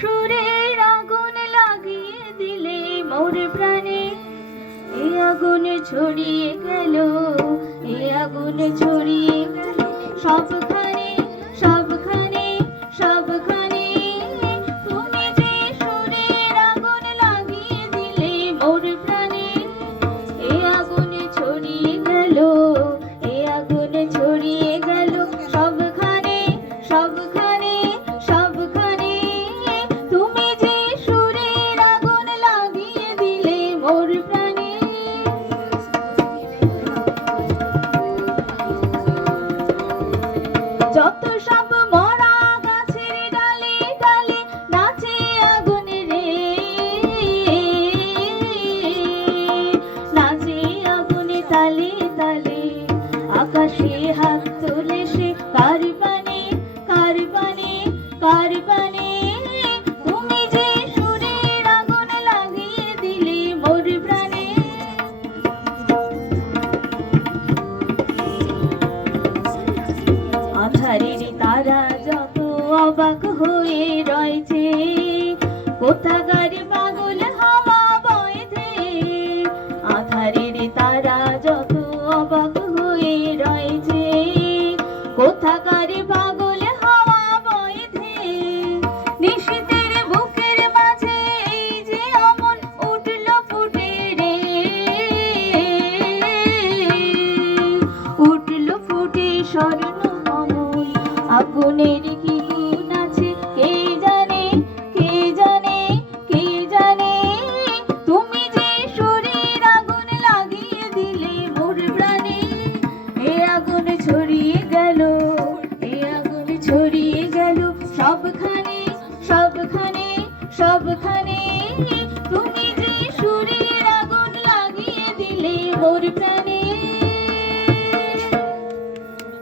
সুরের আগুন লাগিয়ে দিলে মোর প্রাণে, এ আগুন ছড়িয়ে গেল, এ আগুন ছড়িয়ে গেল সবখানে, সবখানে, সবখানে। তুমি যে সুরের আগুন লাগিয়ে দিলে মোর প্রাণে, এ আগুন ছড়িয়ে গেল, এ আগুন ছড়িয়ে গেল সবখানে, সবখানে, সবখানে। তুমি যে সুরের আগুন লাগিয়ে দিলে মোর প্রাণে। যত সব মরা গাছের ডালে ডালে নাচে আগুন রে, নাচে আগুন তালে তালে। আকাশে হাত তোলে সে কার পানে, কার পানে, কার পানে। তুমি যে সুরের আগুন লাগিয়ে দিলে মোর প্রাণে। আঁধারের তারা যত অবাক হয়ে রয়েছে, কোথাকার পাগল হাওয়া বইছে। আঁধারের তারা যত অবাক হয়ে রয়েছে, কোথাকার পাগল হাওয়া বইছে। নিশীথের বুকের মাঝে এই যে অমন উঠল ফুটে রে, উঠল ফুটে স্বর্ণ আগুনের কি গুণ আছে কে জানে, কে জানে, কে জানে। তুমি যে সুরের আগুন লাগিয়ে দিলে মোর প্রাণে, এ আগুন ছড়িয়ে গেল, এ আগুন ছড়িয়ে গেল সবখানে, সবখানে, সবখানে। তুমি যে সুরের আগুন লাগিয়ে দিলে মোর প্রাণে।